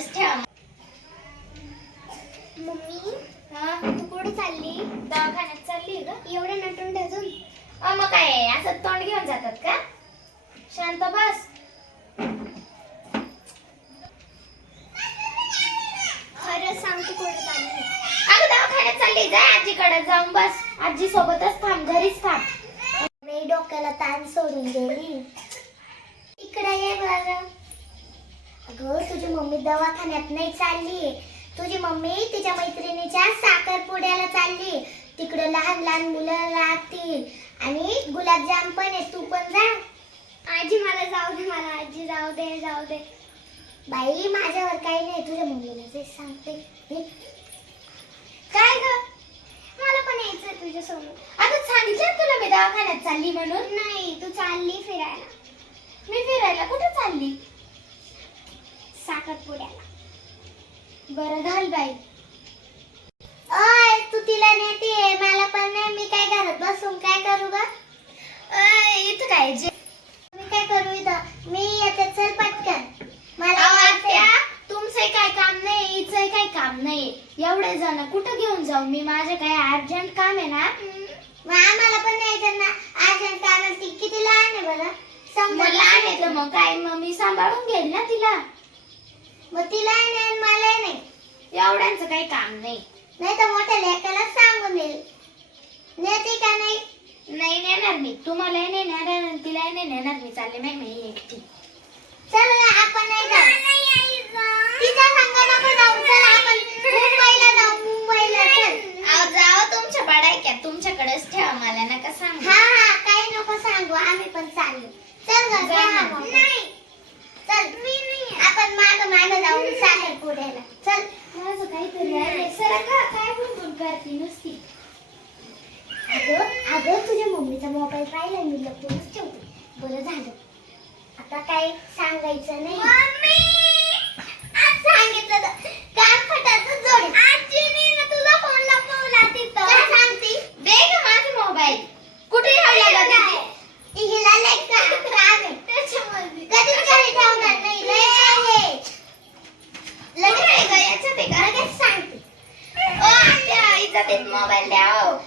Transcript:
Just ठेवा mummy तू कुठे चालली? दवाखान्यात चालली ग एवढे नटून ठेवून. अ मग काय असं तोंड घेऊन जातात का? शांत बस. खरंच सांगते कुठे चालली दवाखान्यात चालली आजीकडे जाऊन बस. आजी सोबतच थांब घरीच थांब. मी डोक्याला ताण सोडून गेली. अगं तुझी मम्मी दवाखान्यात नाही चालली. तुझी मम्मी तिच्या मैत्रिणीच्या साखरपुड्याला चालली. तिकडे लहान लहान मुलं राहतील. आणि गुलाबजाम पण आहे तू पण जा. आजी मला जाऊ दे मला आजी जाऊ दे जाऊ दे. बाई माझ्यावर काही नाही तुझ्या मम्मीला जे सांगते हे. काय ग? मला पण यायचं तुझ्यासोबत अगं सांगितलं ना तुला मी दवाखान्यात चालली म्हणून? नाही तू चालली फिरायला मी फिरायला कुठे चालली साखरपुड्याला बरं घाल बाई. अय तू तिला नेते मला पण नाही मी काय घरात बसून काय करू ग? इथं काय जे मी काय करू इथं? मी येते चल पटकन. मला. आत्या, तुमचंही काय काम नाही हिचंही काय काम नाही. एवढे जण कुठं घेऊन जाऊ? मी माझे काय अर्जंट काम आहे ना? मग आम्हाला पण न्यायचं ना. अर्जंट कारण ती किती लहान आहे बरं? समजत मग लहान आहे तर मग काय? मग मी सांभाळून घेईल ना तिला? मग तिला नाही मला नाही. एवढ्यांचं काही काम नाही. नाही तर मोठ्या लेकाला सांगून देईल. नेते का नाही? नाही नेणार मी. तुम्हालाही नाही नेणार आणि नाही नेणार मी. चालले नाही मी एकटी. चल आपण नाही जाऊ. तिच्या संग नको जाऊ. चल आपण मुंबईला जाऊ. मुंबईला चल. जाओ तुमच्या बडायक्या तुमच्याकडेच ठेवा मला. नका सांग. हा हा काही नको सांगू. आम्ही पण चाललो चल ग जा जाऊन साखर नुसती? अगं अगं तुझ्या मम्मीचा मोबाईल पाहिला मी लपूनच ठेवते. आता काय सांगायचं नाही. सांगितलं काय with mobile now.